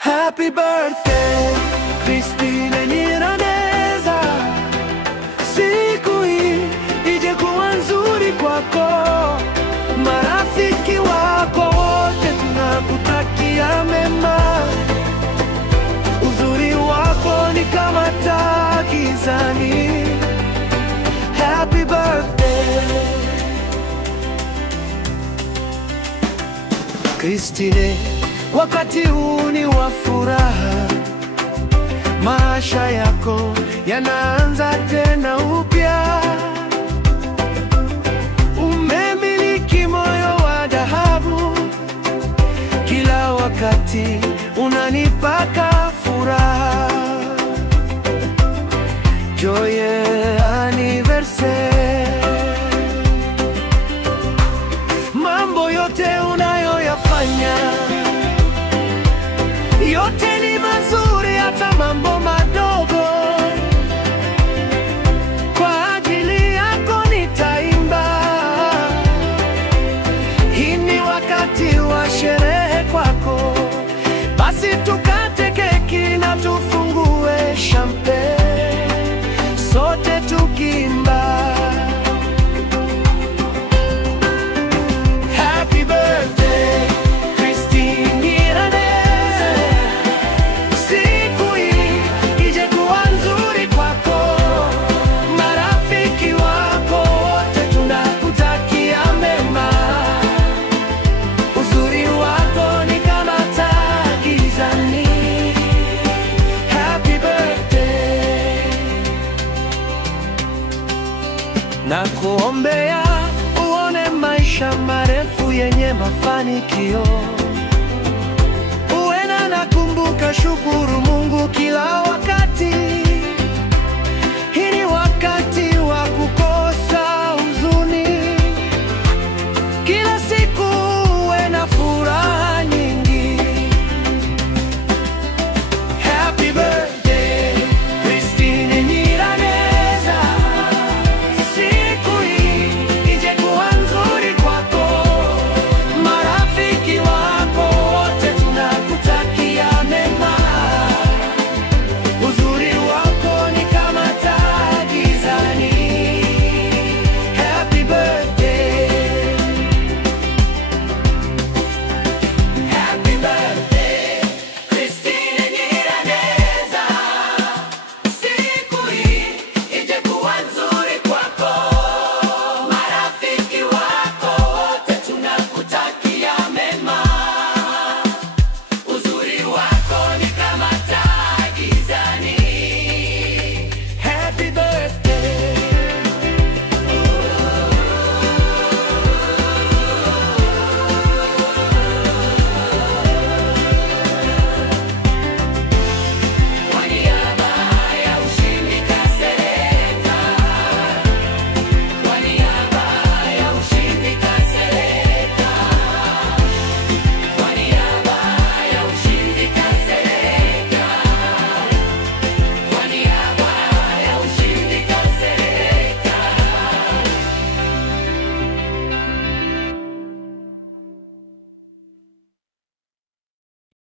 Happy birthday, Christine Nyiraneza. Siku hii ije kuwa nzuri kwako, marafiki wako wote tunakutakia mema. Uzuri wako ni kama taa gizani. Happy birthday Christine, wakati huu ni wa furaha, maisha yako yanaanza tena upya. Umemiliki moyo wa dhahabu, kila wakati unanipaka furaha. Joyeux anniversaire. Mambo yote unayoyafanya yote ni mazuri, hata mambo madogo. Kwa ajili yako nitaimba. Hii ni wakati wa sherehe kwako, basi tukate keki na tufungue champagne, sote tukiimba. Happy birthday Christine Nyiraneza. Siku hii ije kuwa nzuri kwako, marafiki wako wote tunakutakia mema. Uzuri wako ni kama taa gizani. Happy birthday. Na kuombea uone maisha marefu yenye mafanikio.